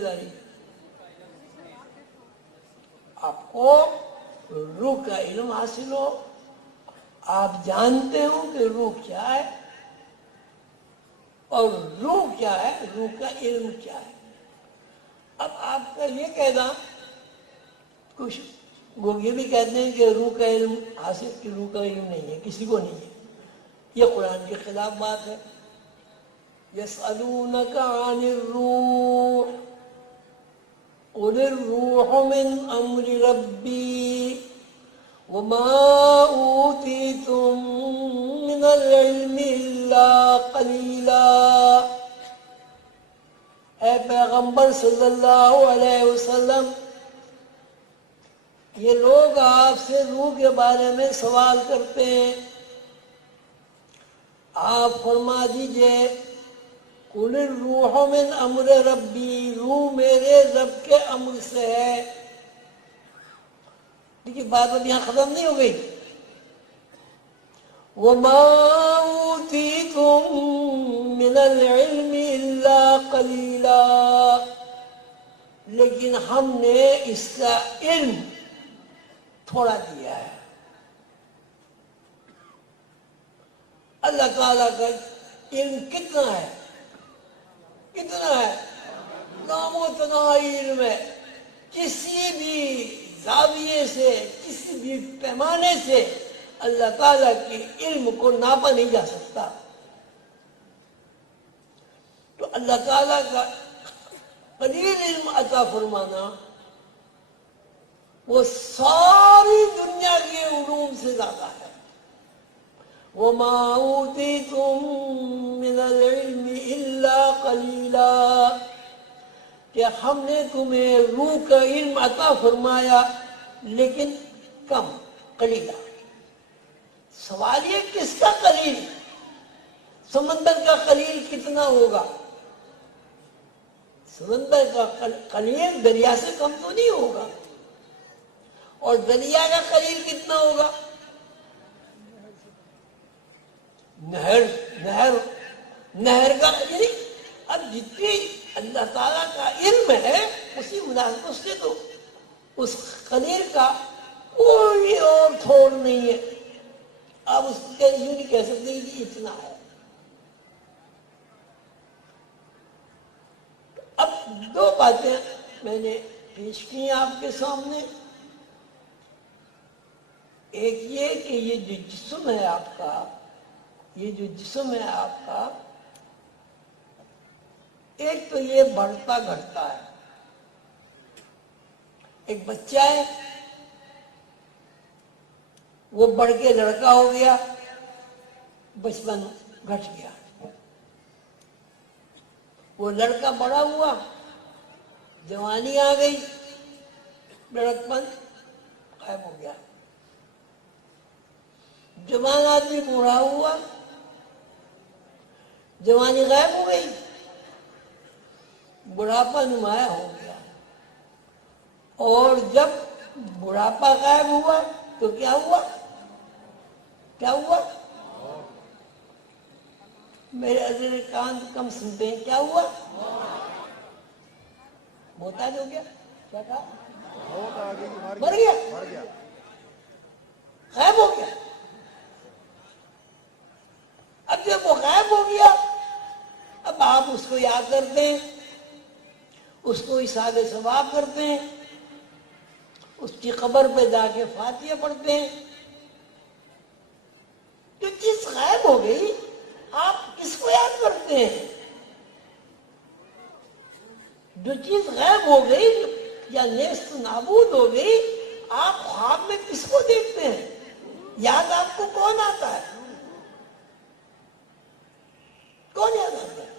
داری آپ کو روح کا علم حاصل ہو، آپ جانتے ہو کہ روح کیا ہے اور روح کیا ہے، روح کا علم کیا ہے۔ اب آپ کا یہ کہنا، کچھ لوگ یہ بھی کہتے ہیں کہ روح کا علم حاصل، کہ روح کا علم نہیں ہے، کسی کو نہیں ہے، یہ قرآن کے خلاف بات ہے۔ يَسْأَلُونَكَ عَنِ الرُّوحِ قُلِ الرُّوحُ مِنْ أَمْرِ رَبِّي وَمَا أُوتِيتُم مِّنَ الْعِلْمِ إِلَّا قَلِيلًا۔ اے پیغمبر صلی اللہ علیہ وسلم، یہ لوگ آپ سے روح کے بارے میں سوال کرتے ہیں، آپ فرما دیجئے قُلِ الرُّوحُ مِنْ أَمْرِ رَبِّي، روح میرے رب کے امر سے ہے۔ لیکن بات اب یہاں ختم نہیں ہو گئی۔ وَمَا أُوتِيتُم مِّنَ الْعِلْمِ إِلَّا قَلِيلًا، لیکن ہم نے اس کا علم تھوڑا دیا ہے۔ اللہ تعالیٰ کا علم کتنا ہے؟ کتنا ہے؟ نام و تناہی علم ہے۔ کسی بھی زاویے سے، کسی بھی پیمانے سے اللہ تعالیٰ کے علم کو ناپا نہیں جا سکتا۔ تو اللہ تعالیٰ کا قلیل علم عطا فرمانا وہ ساری دنیا کے علوم سے زیادہ ہے۔ وَمَا أُوتِيتُم مِّنَ الْعِلْمِ إِلَّا قَلِيلًا، کہ ہم نے تمہیں روح کا علم عطا فرمایا لیکن کم، قلیلا۔ سوال یہ کس کا قلیل؟ سمندر کا قلیل کتنا ہوگا؟ سمندر کا قلیل دریا سے کم تو نہیں ہوگا، اور دریا کا قلیل کتنا ہوگا؟ نہر کا، یعنی اب جتنی اللہ تعالیٰ کا علم ہے اسی مناسبت سے تو اس قلیل کا کوئی اور تھوڑ نہیں ہے۔ آپ اس کو یوں نہیں کہہ سکتے کہ اتنا ہے۔ اب دو باتیں میں نے پیش کی آپ کے سامنے، ایک یہ کہ یہ جو جسم ہے آپ کا، یہ جو جسم ہے آپ کا، ایک تو یہ بڑھتا گھٹتا ہے۔ ایک بچہ ہے، وہ بڑھ کے لڑکا ہو گیا، بچپن گھٹ گیا۔ وہ لڑکا بڑا ہوا، جوانی آ گئی، لڑکپن غائب ہو گیا۔ جوان آدمی بوڑھا ہوا، جوانی غائب ہو گئی، بڑھاپا نمایاں ہو گیا۔ اور جب بڑھاپا غائب ہوا تو کیا ہوا؟ کیا ہوا؟ میرے عزیز کان کم سنتے ہیں، کیا ہوا؟ محتاج ہو گیا۔ کیا کہا؟ مر گیا، غائب ہو گیا۔ اب جب وہ غائب ہو گیا، اب آپ اس کو یاد کرتے ہیں، اس کو احسان ثواب کرتے ہیں، اس کی قبر پہ جا کے فاتحہ پڑھتے ہیں۔ جو چیز غائب ہو گئی آپ کس کو یاد کرتے ہیں؟ جو چیز غائب ہو گئی یا نیست نابود ہو گئی، آپ خواب میں کس کو دیکھتے ہیں؟ یاد آپ کو کون آتا ہے؟ کون یاد آتا ہے؟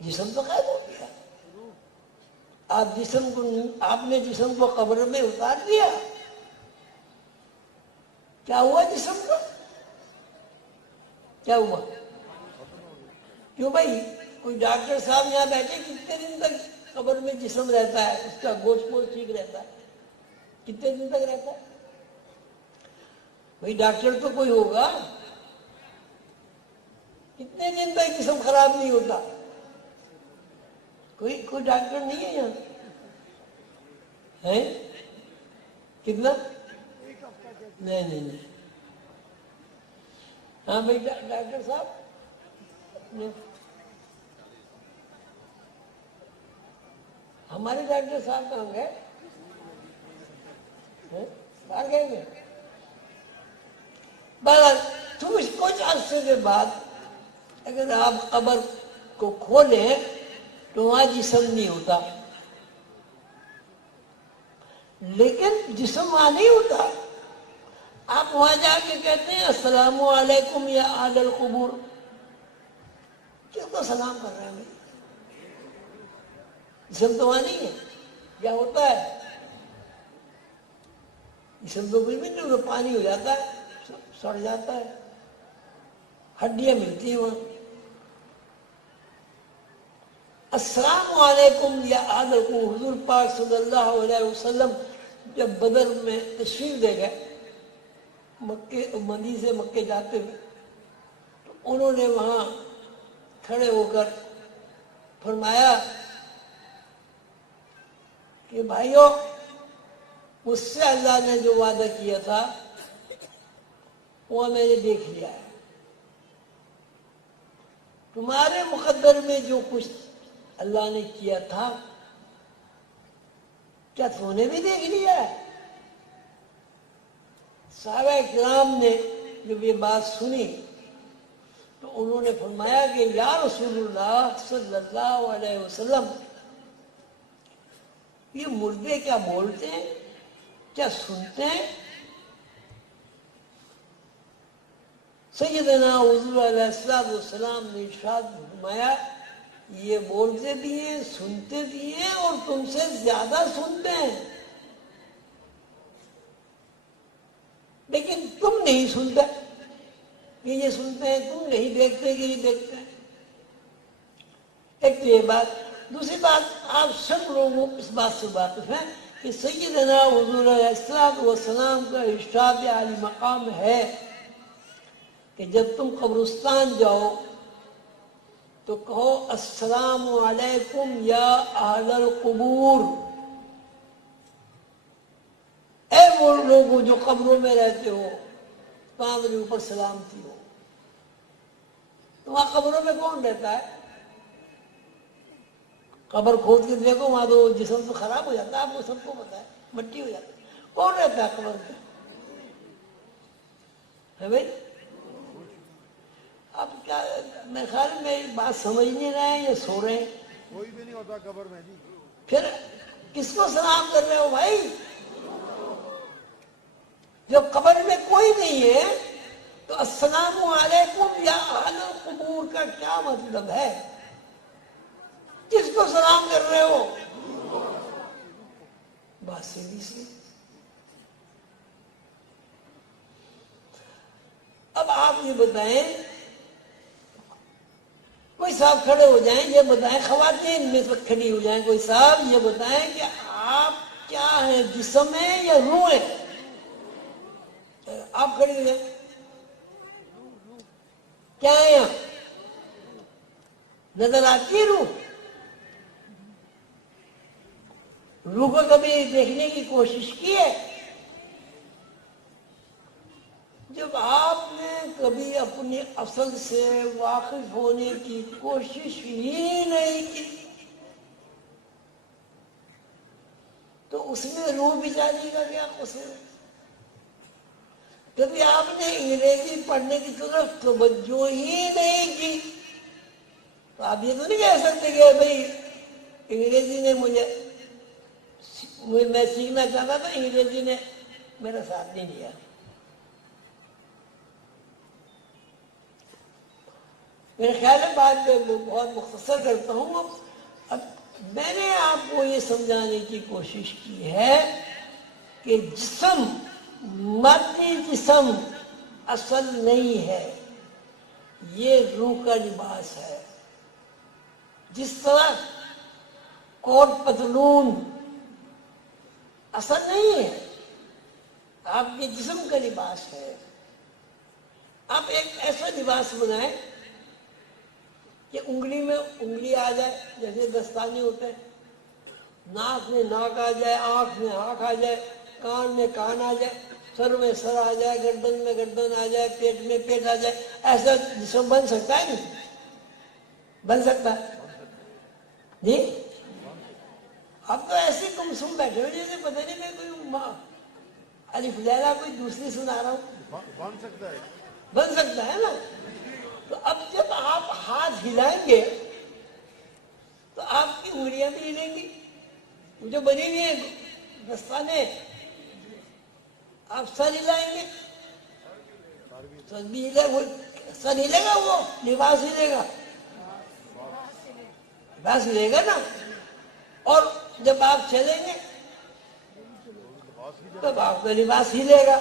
جسم تو غائب ہو گیا۔ آپ نے جسم کو قبر میں اتار دیا، کیا ہوا جسم کو؟ کیا ہوا؟ کیوں بھائی؟ کوئی ڈاکٹر صاحب یہاں بیٹھے، کتنے دن تک قبر میں جسم رہتا ہے؟ اس کا گوشت پوشت ٹھیک رہتا ہے؟ کتنے دن تک رہتا ہے؟ بھائی ڈاکٹر تو کوئی ہوگا، کتنے دن تک جسم خراب نہیں ہوتا؟ کوئی ڈاکٹر نہیں ہے یہاں؟ ہے کتنا؟ نہیں. ہاں بھائی ڈاکٹر صاحب، ہمارے ڈاکٹر صاحب کہاں گئے؟ باہر گئے گے؟ کچھ عرصے کے بعد اگر آپ قبر کو کھولیں تو وہاں جسم نہیں ہوتا، لیکن جسم وہاں نہیں ہوتا. آپ وہاں جا کے کہتے ہیں السلام علیکم یا اہل القبور، کس کو سلام کر رہے ہیں بھائی؟ جسم تو وہاں نہیں ہے. کیا ہوتا ہے؟ جسم تو بھی نہیں، پانی ہو جاتا ہے، سڑ جاتا ہے، ہڈیاں ملتی ہیں وہاں. السلام علیکم یا اہل القبور. حضور پاک صلی اللہ علیہ وسلم جب بدر میں تشریف لے گئے، مدینہ سے مکے جاتے ہوئے، تو انہوں نے وہاں کھڑے ہو کر فرمایا کہ بھائیو، مجھ سے اللہ نے جو وعدہ کیا تھا وہ میں نے دیکھ لیا ہے. تمہارے مقدر میں جو کچھ اللہ نے کیا تھا کیا تم نے بھی دیکھ لیا ہے؟ صحابہ کرام نے جب یہ بات سنی تو انہوں نے فرمایا کہ یا رسول اللہ صلی اللہ علیہ وسلم، یہ مردے کیا بولتے ہیں، کیا سنتے ہیں؟ سیدنا حضور علیہ السلام نے ارشاد فرمایا یہ بولتے بھی ہیں، سنتے بھی ہیں، اور تم سے زیادہ سنتے ہیں، لیکن تم نہیں سنتے. یہ سنتے ہیں، تم نہیں دیکھتے کہ یہ دیکھتے ہیں. ایک تو یہ بات. دوسری بات، آپ سب لوگوں اس بات سے واقف ہیں کہ سیدنا حضور علیہ السلام کا ارشاد عالی مقام ہے کہ جب تم قبرستان جاؤ تو کہو السلام علیکم یا اہل القبور. اے وہ لوگوں جو قبروں میں رہتے ہو، تمہارے اوپر سلامتی ہو. تو وہاں قبروں میں کون رہتا ہے؟ قبر کھود کے دیکھو، وہاں تو جسم تو خراب ہو جاتا ہے، آپ کو سب کو پتا ہے، مٹی ہو جاتی ہے. کون رہتا ہے قبر میں؟ ہے بھائی؟ اب کیا میں خیال میں بات سمجھ نہیں رہے ہیں یا سو رہے ہیں؟ کوئی بھی نہیں ہوتا قبر میں جی. پھر کس کو سلام کر رہے ہو بھائی؟ جب قبر میں کوئی نہیں ہے تو السلام علیکم یا اہل القبور کا کیا مطلب ہے؟ کس کو سلام کر رہے ہو؟ بات سیدھی سی. اب آپ یہ بتائیں، کوئی صاحب کھڑے ہو جائیں، یہ بتائیں، خواتین میں سے کھڑی ہو جائیں، کوئی صاحب یہ بتائیں کہ آپ کیا ہیں، جسم ہیں یا روح ہیں؟ آپ کھڑی ہو جائیں، کیا ہے یہاں؟ نظر آتی ہے روح؟ روح کو کبھی دیکھنے کی کوشش کی ہے؟ جب آپ نے کبھی اپنی اصل سے واقف ہونے کی کوشش ہی نہیں کی تو اس میں روح بیچاری کا کیا قصور ہے؟ کبھی آپ نے انگریزی پڑھنے کی طرف توجہ ہی نہیں کی تو آپ یہ تو نہیں کہہ سکتے کہ بھائی انگریزی نے میں سیکھنا چاہتا تھا، انگریزی نے میرا ساتھ نہیں دیا. میرے خیال ہے بات میں بہت مختصر کرتا ہوں. اب میں نے آپ کو یہ سمجھانے کی کوشش کی ہے کہ جسم، مادی جسم اصل نہیں ہے، یہ روح کا لباس ہے. جس طرح کوٹ پتلون اصل نہیں ہے، آپ کے جسم کا لباس ہے. آپ ایک ایسا لباس بنائیں کہ کہ انگلی میں انگلی آ جائے جیسے دستانے ہوتے ہیں، ناک میں ناک آ جائے، آنکھ میں آنکھ آ جائے، کان میں کان آ جائے، سر میں سر آ جائے، گردن میں گردن آ جائے، پیٹ میں پیٹ آ جائے، ایسا جسم بن سکتا ہے نہیں؟ بن سکتا ہے جی؟ اب تو ایسے گمسم بیٹھے ہو جیسے پتہ نہیں میں کوئی الف لیلا کوئی دوسری سنا رہا ہوں۔ بن سکتا ہے۔ بن سکتا ہے نا؟ تو اب جب آپ ہاتھ ہلائیں گے تو آپ کی انگلیاں بھی ہلیں گی، جو بنی ہوئی ہیں دستانے، آپ سر ہلائیں گے، سر بھی ہلے، وہ سر ہلے گا، وہ لباس ہلے گا، لباس ہلے گا نا۔ اور جب آپ چلیں گے تب آپ کا لباس ہلے گا۔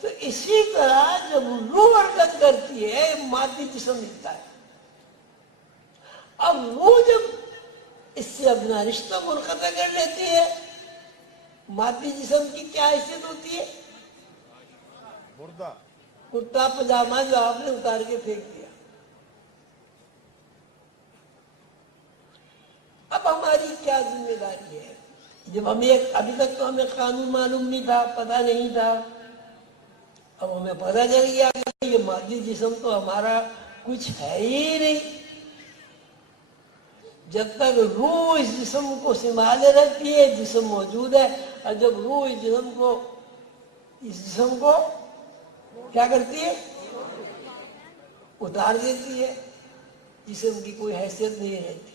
تو اسی طرح جب روح حرکت کرتی ہے مادی جسم ہلتا ہے۔ اب روح جب اس سے اپنا رشتہ منقطع کر لیتی ہے، مادی جسم کی کیا حیثیت ہوتی ہے؟ مردہ۔ کرتا پجامہ جو آپ نے اتار کے پھینک دیا۔ اب ہماری کیا ذمہ داری ہے؟ جب ابھی تک تو ہمیں قانون معلوم نہیں تھا، پتہ نہیں تھا، اب ہمیں پتہ چل گیا کہ یہ مادی جسم تو ہمارا کچھ ہے ہی نہیں۔ جب تک روح اس جسم کو سنبھالے رہتی ہے جسم موجود ہے، اور جب روح اس جسم کو کیا کرتی ہے؟ اتار دیتی ہے، جسم کی کوئی حیثیت نہیں رہتی۔